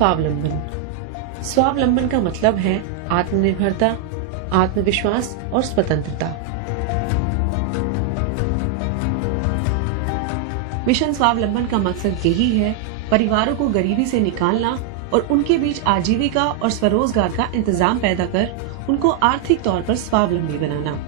स्वावलंबन। स्वावलंबन का मतलब है आत्मनिर्भरता, आत्मविश्वास और स्वतंत्रता। मिशन स्वावलंबन का मकसद यही है परिवारों को गरीबी से निकालना और उनके बीच आजीविका और स्वरोजगार का इंतजाम पैदा कर उनको आर्थिक तौर पर स्वावलंबी बनाना।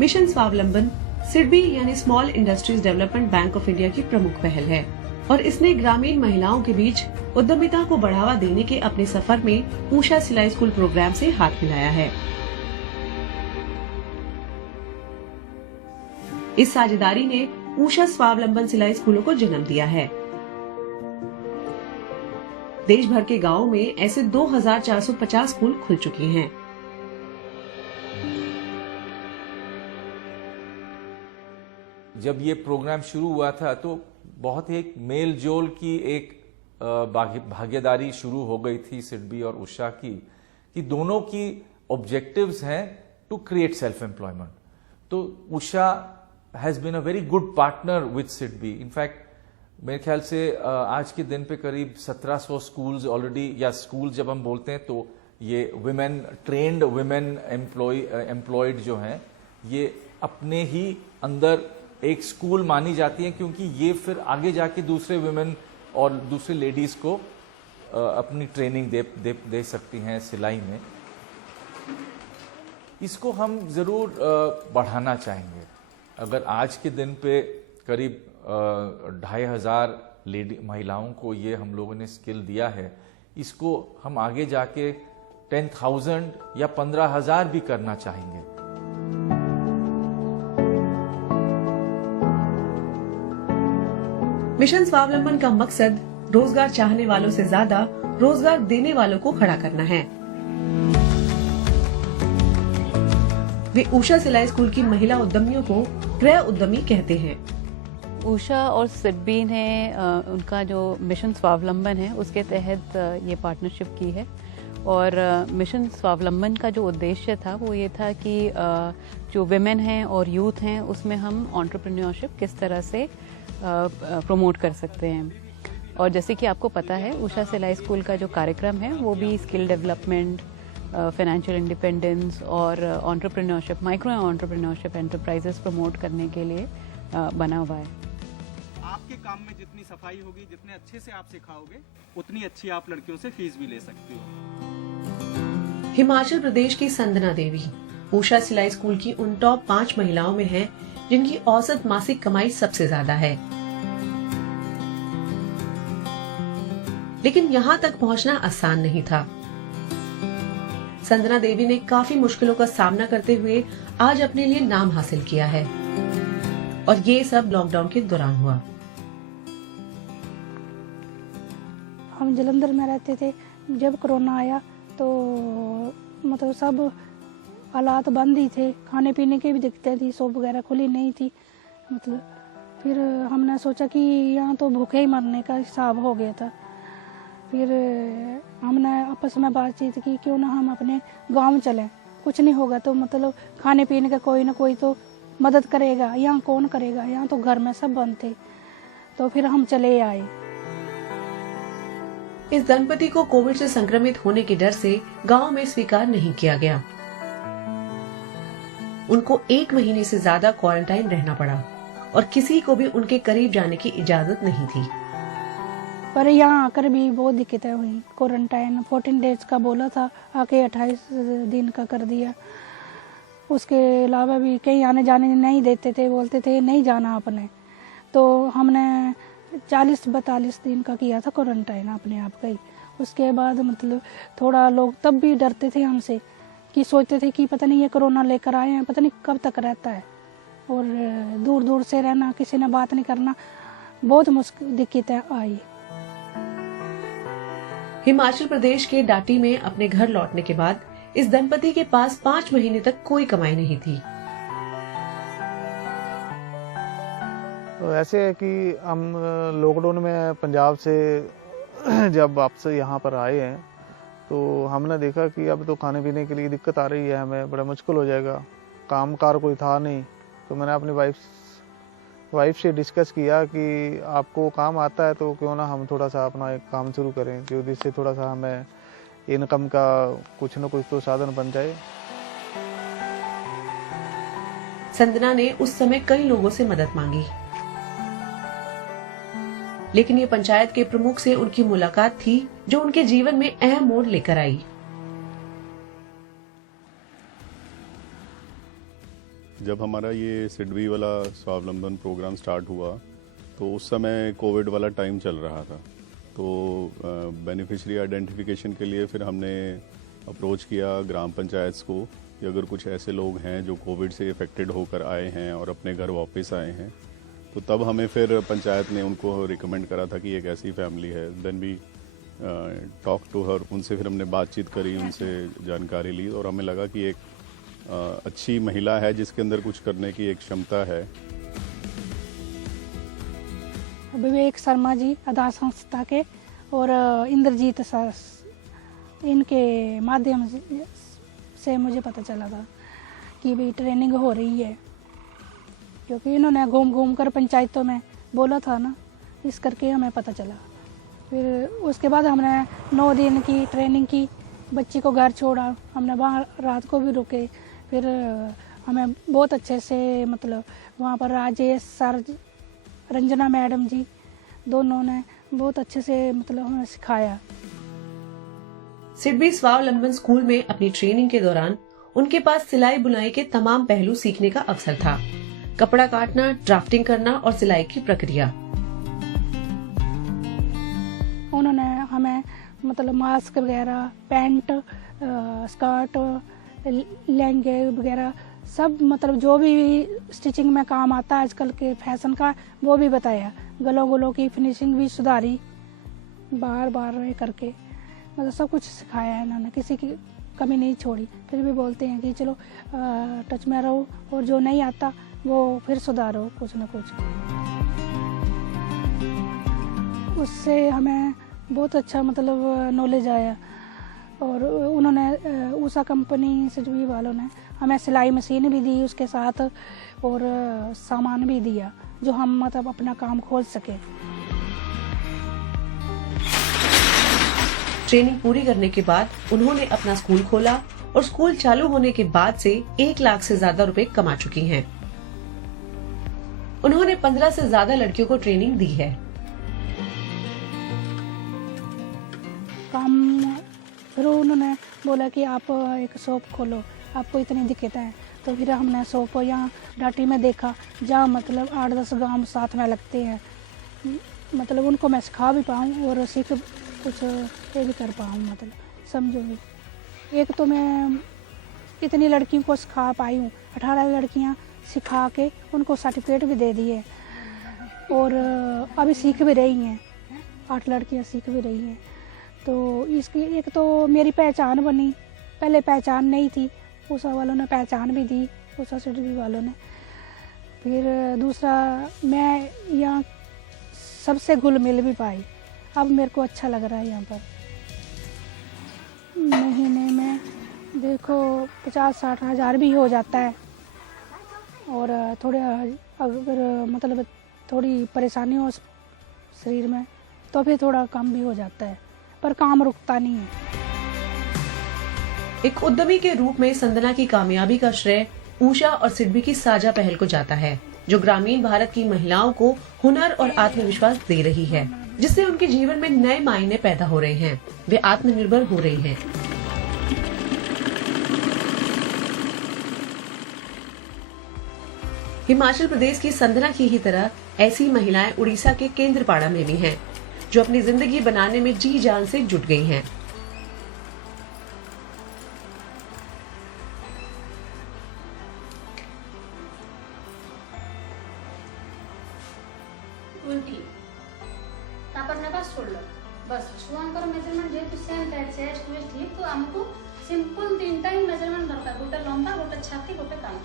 मिशन स्वावलंबन सिडबी यानी small industries development bank of India की प्रमुख पहल है और इसने ग्रामीण महिलाओं के बीच उद्यमिता को बढ़ावा देने के अपने सफर में ऊषा सिलाई स्कूल प्रोग्राम से हाथ मिलाया है। इस साझेदारी ने ऊषा स्वावलंबन सिलाई स्कूलों को जन्म दिया है। देश भर के गांवों में ऐसे 2450 स्कूल खुल चुके हैं। जब ये प्रोग्राम शुरू हुआ था तो बहुत एक मेल जोल की एक भागीदारी शुरू हो गई थी सिडबी और उषा की, कि दोनों की ऑब्जेक्टिव्स हैं टू क्रिएट सेल्फ एम्प्लॉयमेंट। तो Usha has been a very good partner with SIDBI. In fact मेरे ख्याल से आज के दिन पे करीब 1700 स्कूल्स ऑलरेडी, या स्कूल जब हम बोलते हैं तो ये विमेन, ट्रेन्ड विमेन एम्प्लॉयड जो हैं, ये अपने ही अंदर एक स्कूल मानी जाती है, क्योंकि ये फिर आगे जाके दूसरे विमेन और दूसरे लेडीज को अपनी ट्रेनिंग दे सकती हैं सिलाई में। इसको हम जरूर बढ़ाना चाहेंगे। अगर आज के दिन पे करीब 2500 महिलाओं को ये हम लोगों ने स्किल दिया है, इसको हम आगे जाके 10,000 या 15,000 भी करना चाहेंगे। मिशन स्वावलंबन का मकसद रोजगार चाहने वालों से ज्यादा रोजगार देने वालों को खड़ा करना है। वे ऊषा सिलाई स्कूल की महिला उद्यमियों को क्रय उद्यमी कहते हैं। उषा और सिडबी ने उनका जो मिशन स्वावलंबन है उसके तहत ये पार्टनरशिप की है। और मिशन स्वावलंबन का जो उद्देश्य था वो ये था कि जो विमेन हैं और यूथ हैं उसमें हम एंटरप्रेन्योरशिप किस तरह से प्रमोट कर सकते हैं। और जैसे कि आपको पता है उषा सिलाई स्कूल का जो कार्यक्रम है वो भी स्किल डेवलपमेंट, फाइनेंशियल इंडिपेंडेंस और entrepreneurship, micro entrepreneurship enterprises promote करने के लिए बना हुआ है। आपके काम में जितनी सफाई होगी, जितने अच्छे से आप सिखाओगे, उतनी अच्छी आप लड़कियों से फीस भी ले सकते हो। हिमाचल प्रदेश की संजना देवी ऊषा सिलाई स्कूल की उन टॉप 5 महिलाओं में है जिनकी औसत मासिक कमाई सबसे ज्यादा है। लेकिन यहाँ तक पहुँचना आसान नहीं था। संजना देवी ने काफी मुश्किलों का सामना करते हुए आज अपने लिए नाम हासिल किया है और ये सब लॉकडाउन के दौरान हुआ। हम जलंधर में रहते थे, जब कोरोना आया तो मतलब सब हालात बंद ही थे, खाने पीने की भी दिक्कतें थी, शॉप वगैरह खुली नहीं थी। मतलब फिर हमने सोचा कि यहाँ तो भूखे ही मरने का हिसाब हो गया था। फिर हमने आपस में बातचीत की क्यों ना हम अपने गांव चलें, कुछ नहीं होगा तो मतलब खाने पीने का कोई ना कोई तो मदद करेगा, यहाँ कौन करेगा, यहाँ तो घर में सब बंद थे। तो फिर हम चले आए। इस दंपति को कोविड से संक्रमित होने के डर से गांव में स्वीकार नहीं किया गया। उनको 1 महीने से ज्यादा क्वारंटाइन रहना पड़ा और किसी को भी उनके करीब जाने की इजाजत नहीं थी। पर यहाँ आकर भी बहुत दिक्कतें हुई। क्वारंटाइन 14 डेज का बोला था, आके 28 दिन का कर दिया। उसके अलावा भी कहीं आने जाने नहीं देते थे, बोलते थे नहीं जाना आपने। तो हमने 40-42 दिन का किया था क्वारंटाइन अपने आप का ही। उसके बाद मतलब थोड़ा लोग तब भी डरते थे हमसे, कि सोचते थे कि पता नहीं ये कोरोना लेकर आए हैं, पता नहीं कब तक रहता है। और दूर दूर से रहना, किसी ने बात नहीं करना, बहुत मुश्किल दिक्कतें आई। हिमाचल प्रदेश के डाटी में अपने घर लौटने के बाद इस दंपति के पास 5 महीने तक कोई कमाई नहीं थी। तो ऐसे है कि हम लॉकडाउन में पंजाब से जब वापस यहाँ पर आए हैं तो हमने देखा कि अब तो खाने पीने के लिए दिक्कत आ रही है, हमें बड़ा मुश्किल हो जाएगा। काम कार कोई था नहीं, तो मैंने अपनी वाइफ वाइफ से डिस्कस किया कि आपको काम आता है तो क्यों ना हम थोड़ा सा अपना एक काम शुरू करें, जो जिससे थोड़ा सा हमें इनकम का कुछ न कुछ तो साधन बन जाए। संजना ने उस समय कई लोगों से मदद मांगी, लेकिन ये पंचायत के प्रमुख से उनकी मुलाकात थी जो उनके जीवन में अहम मोड़ लेकर आई। जब हमारा ये सिडबी वाला स्वावलंबन प्रोग्राम स्टार्ट हुआ तो उस समय कोविड वाला टाइम चल रहा था, तो बेनिफिशियरी आइडेंटिफिकेशन के लिए फिर हमने अप्रोच किया ग्राम पंचायत को कि अगर कुछ ऐसे लोग हैं जो कोविड से इफ़ेक्टेड होकर आए हैं और अपने घर वापस आए हैं, तो तब हमें फिर पंचायत ने उनको रिकमेंड करा था कि एक ऐसी फैमिली है। Then we talk to her, उनसे फिर हमने बातचीत करी, उनसे जानकारी ली और हमें लगा कि एक अच्छी महिला है जिसके अंदर कुछ करने की एक क्षमता है। विवेक शर्मा जी आधार संस्था के और इंद्रजीत सर, इनके माध्यम से मुझे पता चला था कि भाई ट्रेनिंग हो रही है, क्योंकि इन्होंने घूम घूम कर पंचायतों में बोला था ना, इस करके हमें पता चला। फिर उसके बाद हमने 9 दिन की ट्रेनिंग की, बच्ची को घर छोड़ा, हमने वहाँ रात को भी रुके। फिर हमें बहुत अच्छे से मतलब वहाँ पर राजेश सर, रंजना मैडम जी, दोनों ने बहुत अच्छे से मतलब हमें सिखाया। सिडबी स्वावलंबन स्कूल में अपनी ट्रेनिंग के दौरान उनके पास सिलाई बुनाई के तमाम पहलू सीखने का अवसर था। कपड़ा काटना, ड्राफ्टिंग करना और सिलाई की प्रक्रिया। उन्होंने हमें मतलब मास्क वगैरह, पैंट, स्कर्ट, लहंगे वगैरह सब मतलब जो भी स्टिचिंग में काम आता है आजकल के फैशन का, वो भी बताया। गलों की फिनिशिंग भी सुधारी, बार बार करके मतलब सब कुछ सिखाया है इन्होंने, किसी की कमी नहीं छोड़ी। फिर भी बोलते हैं कि चलो टच में रहो और जो नहीं आता वो फिर सुधारो कुछ ना कुछ। उससे हमें बहुत अच्छा मतलब नॉलेज आया। और उन्होंने उषा कंपनी सिडबी वालों ने हमें सिलाई मशीन भी दी उसके साथ, और सामान भी दिया जो हम मतलब अपना काम खोल सके। ट्रेनिंग पूरी करने के बाद उन्होंने अपना स्कूल खोला और स्कूल चालू होने के बाद से 1 लाख से ज्यादा रुपए कमा चुकी हैं। उन्होंने 15 से ज्यादा लड़कियों को ट्रेनिंग दी है। काम फिर उन्होंने बोला कि आप एक शॉप खोलो, आपको इतनी दिक्कत है। तो फिर हमने शॉप यहाँ डाटी में देखा, जहाँ मतलब 8-10 गांव साथ में लगते हैं, मतलब उनको मैं सिखा भी पाऊँ और सीख कुछ ये भी कर पाऊँ, मतलब समझो। एक तो मैं इतनी लड़कियों को सिखा पाई हूँ, 18 लड़कियाँ सिखा के उनको सर्टिफिकेट भी दे दिए, और अभी सीख भी रही हैं, 8 लड़कियाँ सीख भी रही हैं। तो इसकी एक तो मेरी पहचान बनी, पहले पहचान नहीं थी, उषा वालों ने पहचान भी दी, उषा सिडबी वालों ने। फिर दूसरा, मैं यहाँ सबसे घुल मिल भी पाई, अब मेरे को अच्छा लग रहा है यहाँ पर। महीने में देखो 50-60 हज़ार भी हो जाता है, और थोड़े अगर मतलब थोड़ी परेशानी हो शरीर में तो फिर थोड़ा कम भी हो जाता है, पर काम रुकता नहीं है। एक उद्यमी के रूप में संजना की कामयाबी का श्रेय उषा और सिडबी की साझा पहल को जाता है, जो ग्रामीण भारत की महिलाओं को हुनर और आत्मविश्वास दे रही है, जिससे उनके जीवन में नए मायने पैदा हो रहे हैं, वे आत्मनिर्भर हो रही हैं। हिमाचल प्रदेश की संजना की ही तरह ऐसी महिलाएं उड़ीसा के केंद्रपाड़ा में भी हैं, जो अपनी जिंदगी बनाने में जी जान से जुट गई हैं। उल्टी तापर नेबा छोड़लो बस छुआंकर मेजरमेंट जेतु same that chest waist hip, तो हमको सिंपल 3टा ही मेजरमेंट दरकार, गोटे लंबा, गोटे छाती, गोटे कान।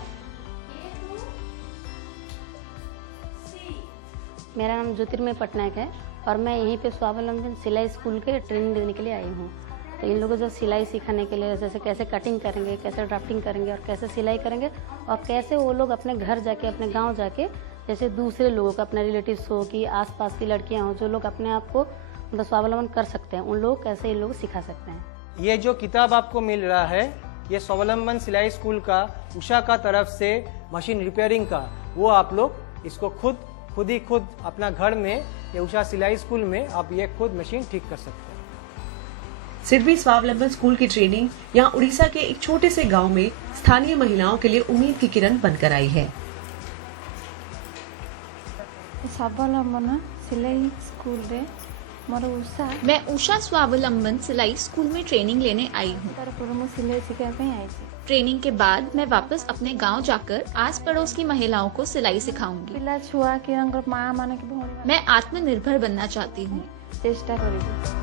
मेरा नाम ज्योतिर्मय पटनायक है और मैं यहीं पे स्वावलंबन सिलाई स्कूल के ट्रेनिंग देने के लिए आई हूँ। तो इन लोगों को सिलाई सिखाने के लिए, जैसे कैसे कटिंग करेंगे, कैसे ड्राफ्टिंग करेंगे और कैसे सिलाई करेंगे, और कैसे वो लोग अपने घर जाके, अपने गांव जाके जैसे दूसरे लोगों का, अपने रिलेटिव्स हो कि आसपास की लड़कियां हो जो लोग अपने आप को मतलब स्वावलंबन कर सकते हैं, उन लोग कैसे ये लोग सिखा सकते हैं। ये जो किताब आपको मिल रहा है ये स्वावलंबन सिलाई स्कूल का उषा का तरफ से मशीन रिपेयरिंग का, वो आप लोग इसको खुद ही अपना घर में ये उषा सिलाई स्कूल में आप ये खुद मशीन ठीक कर सकते हैं। सिडबी स्वावलंबन स्कूल की ट्रेनिंग यहाँ उड़ीसा के एक छोटे से गांव में स्थानीय महिलाओं के लिए उम्मीद की किरण बनकर आई है। स्वावलंबन सिलाई स्कूल रे मोर उषा मैं उषा स्वावलंबन सिलाई स्कूल में ट्रेनिंग लेने आई हूँ। सिलाई सीखा आई ट्रेनिंग के बाद मैं वापस अपने गांव जाकर आस पड़ोस की महिलाओं को सिलाई सिखाऊंगी। पिला छुआ कि माँ माने की मैं आत्मनिर्भर बनना चाहती हूँ। चेष्टा करेगी।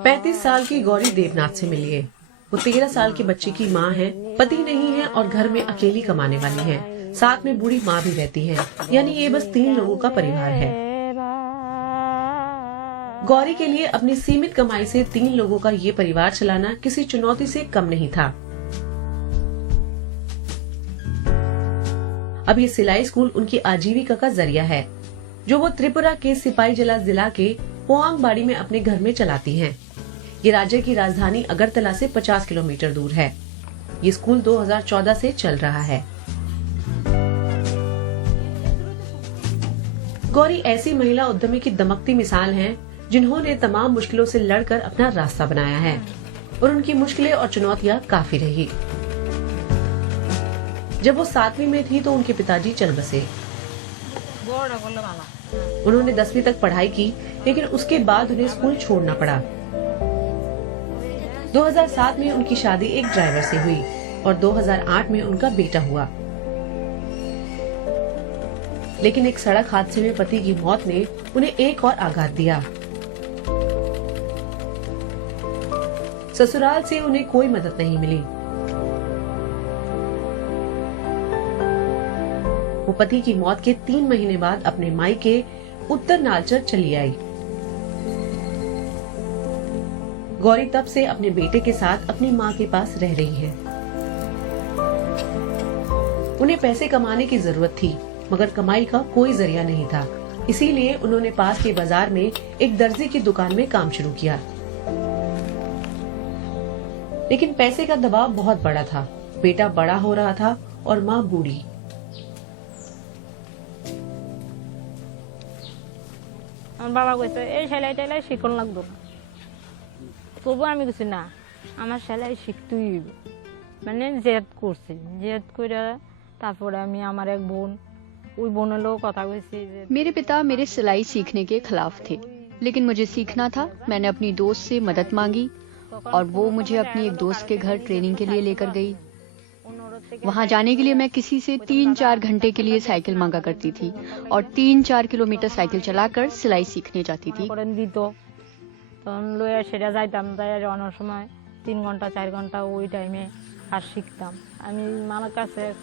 पैंतीस साल की गौरी देवनाथ से मिलिए। वो 13 साल के बच्चे की माँ है, पति नहीं है और घर में अकेली कमाने वाली है। साथ में बूढ़ी माँ भी रहती है, यानी ये बस 3 लोगों का परिवार है। गौरी के लिए अपनी सीमित कमाई से 3 लोगों का ये परिवार चलाना किसी चुनौती से कम नहीं था। अब ये सिलाई स्कूल उनकी आजीविका का जरिया है, जो वो त्रिपुरा के सिपाहीजला जिला के पोआंगबाड़ी में अपने घर में चलाती हैं। ये राज्य की राजधानी अगरतला से 50 किलोमीटर दूर है। ये स्कूल 2014 से चल रहा है। गौरी ऐसी महिला उद्यमी की दमकती मिसाल हैं, जिन्होंने तमाम मुश्किलों से लड़कर अपना रास्ता बनाया है और उनकी मुश्किलें और चुनौतियां काफी रही। जब वो 7वीं में थी तो उनके पिताजी चल बसे। उन्होंने 10वीं तक पढ़ाई की, लेकिन उसके बाद उन्हें स्कूल छोड़ना पड़ा। 2007 में उनकी शादी एक ड्राइवर से हुई और 2008 में उनका बेटा हुआ। लेकिन एक सड़क हादसे में पति की मौत ने उन्हें एक और आघात दिया। ससुराल से उन्हें कोई मदद नहीं मिली। वो पति की मौत के 3 महीने बाद अपने मायके उत्तर नालचर चली आई। गौरी तब से अपने बेटे के साथ अपनी माँ के पास रह रही है। उन्हें पैसे कमाने की जरूरत थी, मगर कमाई का कोई जरिया नहीं था। इसीलिए उन्होंने पास के बाजार में एक दर्जी की दुकान में काम शुरू किया। लेकिन पैसे का दबाव बहुत बड़ा था। बेटा बड़ा हो रहा था और माँ बूढ़ी। বাবা কইছে এই সেলাই টেলাই শিখন লাগতো না, তবু আমি কিছু না, আমার সেলাই শিখতেই হইব। মানে জেদ করছি, জেদ করে তারপরে আমি আমার এক বোন, ওই বোনেরও কথা কইছি যে मेरे पिता मेरे सिलाई सीखने के खिलाफ थे, लेकिन मुझे सीखना था। मैंने अपनी दोस्त से मदद मांगी और वो मुझे अपनी एक दोस्त के घर ट्रेनिंग के लिए लेकर गई। वहाँ जाने के लिए मैं किसी से 3-4 घंटे के लिए साइकिल मांगा करती थी और 3-4 किलोमीटर साइकिल चलाकर सिलाई सीखने जाती थी।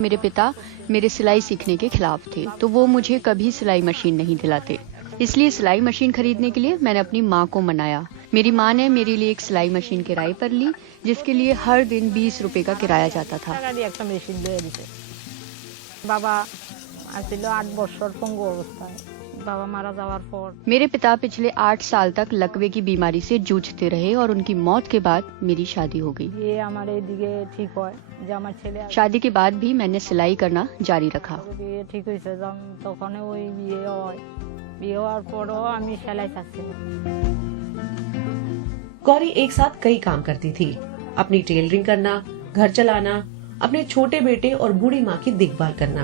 मेरे पिता मेरे सिलाई सीखने के खिलाफ थे, तो वो मुझे कभी सिलाई मशीन नहीं दिलाते। इसलिए सिलाई मशीन खरीदने के लिए मैंने अपनी माँ को मनाया। मेरी माँ ने मेरे लिए एक सिलाई मशीन किराए पर ली, जिसके लिए हर दिन 20 रुपए का किराया जाता था। मेरे पिता पिछले 8 साल तक लकवे की बीमारी से जूझते रहे और उनकी मौत के बाद मेरी शादी हो गई। शादी के बाद भी मैंने सिलाई करना जारी रखा। गौरी एक साथ कई काम करती थी। अपनी टेलरिंग करना, घर चलाना, अपने छोटे बेटे और बूढ़ी माँ की देखभाल करना।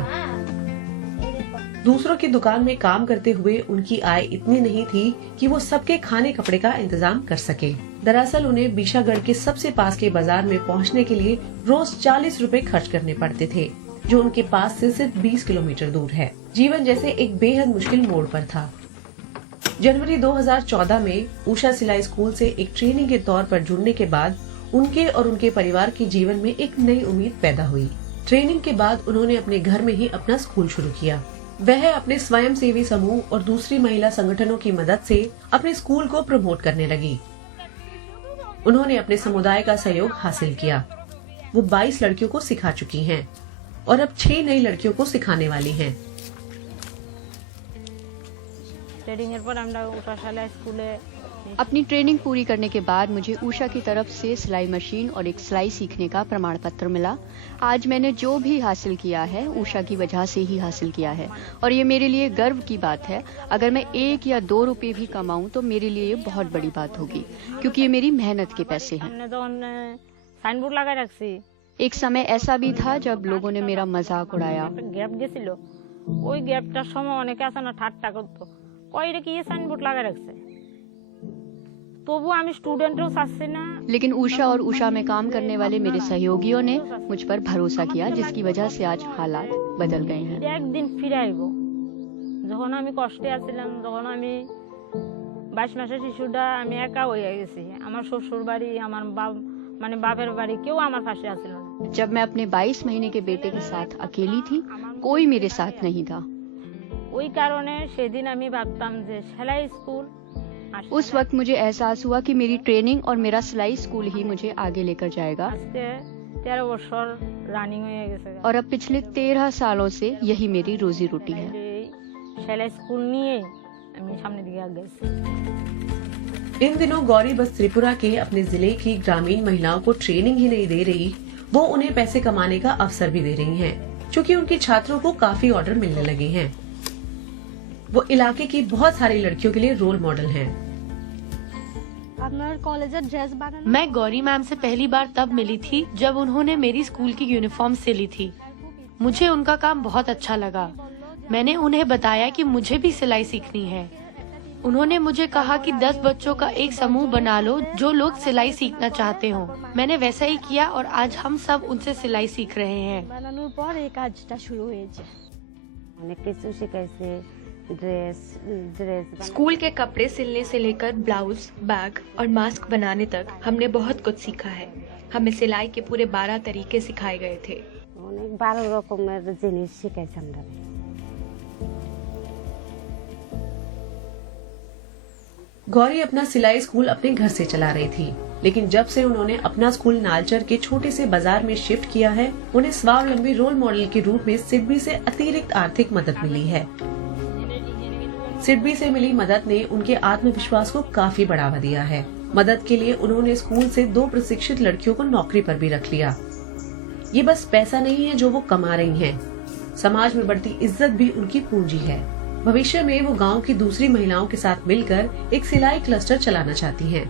दूसरों की दुकान में काम करते हुए उनकी आय इतनी नहीं थी कि वो सबके खाने कपड़े का इंतजाम कर सके। दरअसल उन्हें बीशागढ़ के सबसे पास के बाजार में पहुंचने के लिए रोज 40 रुपए खर्च करने पड़ते थे, जो उनके पास से सिर्फ 20 किलोमीटर दूर है। जीवन जैसे एक बेहद मुश्किल मोड़ पर था। जनवरी 2014 में उषा सिलाई स्कूल से एक ट्रेनिंग के तौर पर जुड़ने के बाद उनके और उनके परिवार के जीवन में एक नई उम्मीद पैदा हुई। ट्रेनिंग के बाद उन्होंने अपने घर में ही अपना स्कूल शुरू किया। वह अपने स्वयंसेवी समूह और दूसरी महिला संगठनों की मदद से अपने स्कूल को प्रमोट करने लगी। उन्होंने अपने समुदाय का सहयोग हासिल किया। वो 22 लड़कियों को सिखा चुकी हैं और अब 6 नई लड़कियों को सिखाने वाली हैं। अपनी ट्रेनिंग पूरी करने के बाद मुझे उषा की तरफ से सिलाई मशीन और एक सिलाई सीखने का प्रमाण पत्र मिला। आज मैंने जो भी हासिल किया है उषा की वजह से ही हासिल किया है और ये मेरे लिए गर्व की बात है। अगर मैं 1 या 2 रुपए भी कमाऊं तो मेरे लिए ये बहुत बड़ी बात होगी, क्योंकि ये मेरी मेहनत के पैसे हैं। एक समय ऐसा भी था जब लोगों ने मेरा मजाक उड़ाया। लेकिन उषा और उषा में काम करने वाले मेरे सहयोगियों ने मुझ पर भरोसा किया, जिसकी वजह से आज हालात बदल गए हैं। एक दिन फिर आइबो যখন আমি কষ্টে আছিলাম, যখন আমি 22 মাসের শিশুটা আমি একা হয়ে গেছি। আমার শ্বশুর বাড়ি, আমার মানে বাপের বাড়ি কেউ আমার পাশে আছিল না। जब मैं अपने 22 महीने के बेटे के साथ अकेली थी, कोई मेरे साथ नहीं था। ওই কারণে সেদিন আমি ভাবতাম যে সেলাই স্কুল। उस वक्त मुझे एहसास हुआ कि मेरी ट्रेनिंग और मेरा सिलाई स्कूल ही मुझे आगे लेकर जाएगा। 13 বছর রানিং হয়ে গেছে और अब पिछले 13 सालों से यही मेरी रोजी रोटी है। সেলাই স্কুল নিয়ে আমি সামনের দিকে আগাচ্ছি। इन दिनों गौरी बस त्रिपुरा के अपने जिले की ग्रामीण महिलाओं को ट्रेनिंग ही नहीं दे रही, वो उन्हें पैसे कमाने का अवसर भी दे रही हैं, क्योंकि उनकी छात्रों को काफी ऑर्डर मिलने लगे हैं। वो इलाके की बहुत सारी लड़कियों के लिए रोल मॉडल हैं। मैं गौरी मैम से पहली बार तब मिली थी जब उन्होंने मेरी स्कूल की यूनिफॉर्म सिली थी। मुझे उनका काम बहुत अच्छा लगा। मैंने उन्हें बताया कि मुझे भी सिलाई सीखनी है। उन्होंने मुझे कहा कि 10 बच्चों का एक समूह बना लो जो लोग सिलाई सीखना चाहते हो। मैंने वैसा ही किया और आज हम सब उनसे सिलाई सीख रहे हैं। स्कूल के कपड़े सिलने से लेकर ब्लाउज, बैग और मास्क बनाने तक हमने बहुत कुछ सीखा है। हमें सिलाई के पूरे 12 तरीके सिखाए गए थे। 12 রকমের জিনিস শিখাইছে আমরা। गौरी अपना सिलाई स्कूल अपने घर से चला रही थी, लेकिन जब से उन्होंने अपना स्कूल नालचर के छोटे से बाजार में शिफ्ट किया है, उन्हें स्वावलंबी रोल मॉडल के रूप में सिडबी से अतिरिक्त आर्थिक मदद मिली है। सिडबी से मिली मदद ने उनके आत्मविश्वास को काफी बढ़ावा दिया है। मदद के लिए उन्होंने स्कूल से 2 प्रशिक्षित लड़कियों को नौकरी पर भी रख लिया। ये बस पैसा नहीं है जो वो कमा रही हैं, समाज में बढ़ती इज्जत भी उनकी पूंजी है। भविष्य में वो गांव की दूसरी महिलाओं के साथ मिलकर एक सिलाई क्लस्टर चलाना चाहती हैं।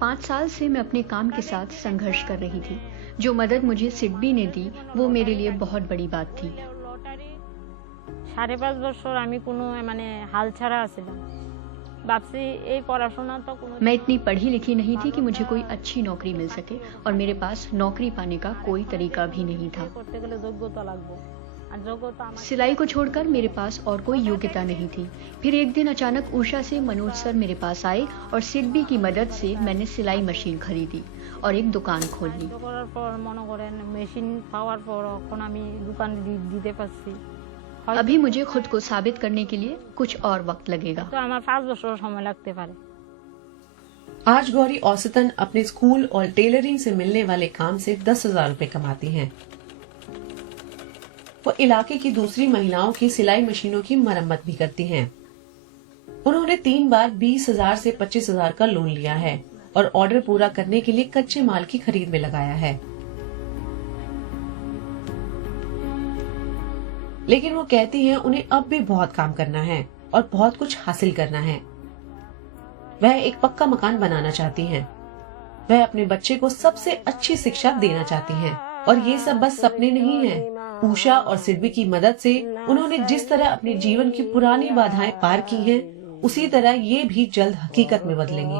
5 साल से मैं अपने काम के साथ संघर्ष कर रही थी। जो मदद मुझे सिडबी ने दी वो मेरे लिए बहुत बड़ी बात थी। 5.5 বছর আমি কোনো মানে হাল ছাড়া ছিলাম। ভাবছি এই পড়াশোনা তো কোনো। मैं इतनी पढ़ी लिखी नहीं थी कि मुझे कोई अच्छी नौकरी मिल सके और मेरे पास नौकरी पाने का कोई तरीका भी नहीं था। করতে গেলে যোগ্যতা লাগবে। আর যোগ্যতা আমার। सिलाई को छोड़कर मेरे पास और कोई योग्यता नहीं थी। फिर एक दिन अचानक उषा से मनोज सर मेरे पास आए और सिडबी की मदद से मैंने सिलाई मशीन खरीदी और एक दुकान खोल ली। করার পর মনে করেন মেশিন পাওয়ার পর এখন আমি দোকান দিতে পারছি। अभी मुझे खुद को साबित करने के लिए कुछ और वक्त लगेगा। तो আমার 5 বছর সময় লাগতে পারে। आज गौरी औसतन अपने स्कूल और टेलरिंग से मिलने वाले काम से 10,000 रुपए कमाती हैं। वो इलाके की दूसरी महिलाओं की सिलाई मशीनों की मरम्मत भी करती हैं। उन्होंने 3 बार 20,000 से 25,000 का लोन लिया है और ऑर्डर पूरा करने के लिए कच्चे माल की खरीद में लगाया है। लेकिन वो कहती हैं उन्हें अब भी बहुत काम करना है और बहुत कुछ हासिल करना है। वह एक पक्का मकान बनाना चाहती हैं। वह अपने बच्चे को सबसे अच्छी शिक्षा देना चाहती हैं। और ये सब बस सपने नहीं हैं। उषा और सिडबी की मदद से उन्होंने जिस तरह अपने जीवन की पुरानी बाधाएं पार की हैं, उसी तरह ये भी जल्द हकीकत में बदलेंगी।